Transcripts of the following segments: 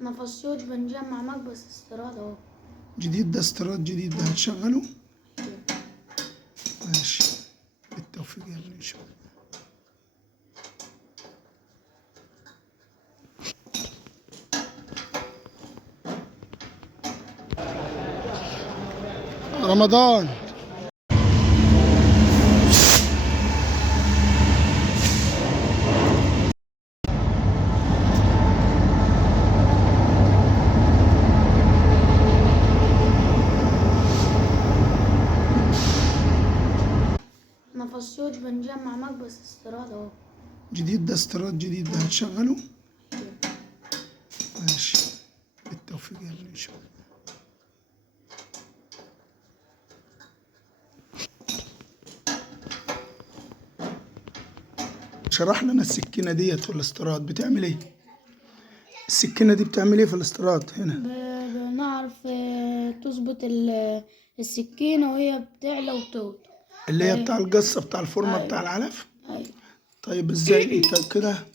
نفسيوش بنجمع مكبس استيراد اهو. جديد ده استيراد جديد ده هتشغله؟ ماشي، بالتوفيق يا ابني ان شاء الله. رمضان نفسيوش بنجمع مكبس استيراد اهو. جديد ده استيراد جديد ده هتشغله؟ ماشي، بالتوفيق يا ابني ان شاء الله. شرح لنا السكينة ديت في الاستيراد بتعمل ايه؟ السكينة دي بتعمل ايه في الاستيراد هنا؟ بنعرف تظبط السكينة وهي بتعلى وتوطى. اللي هي بتاع القصة بتاع الفورمة بتاع العلف؟ ايوه. طيب ازاي انت كده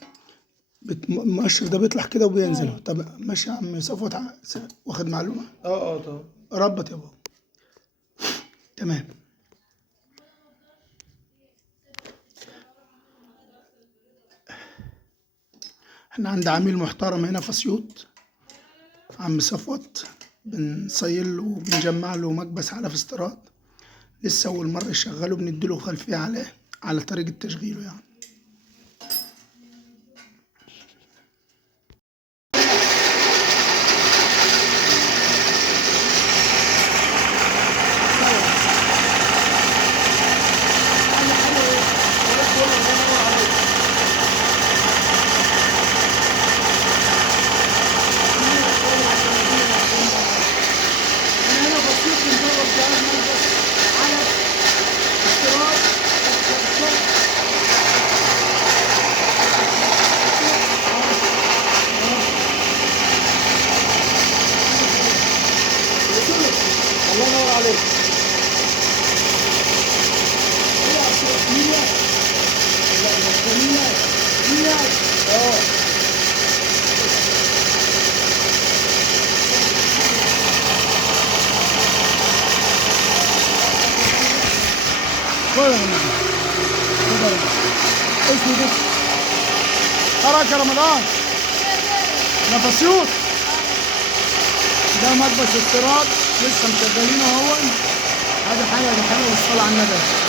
المؤشر ده بيطلع كده وبينزل؟ طب ماشي يا عم صفوت، واخد معلومة؟ طبعا. ربط يا بابا. تمام. احنا عند عميل محترم هنا في اسيوط، عم صفوت، بنصيل له وبنجمع له مكبس علف استيراد، لسه اول مرة يشغله، بنديله خلفية على طريقة تشغيله يعني. الله ينور عليك. حركة يا رمضان. نفسيوت ده مكبس استيراد لسه مشغلينه اهو. هذه حاجة والصلاة على النبي.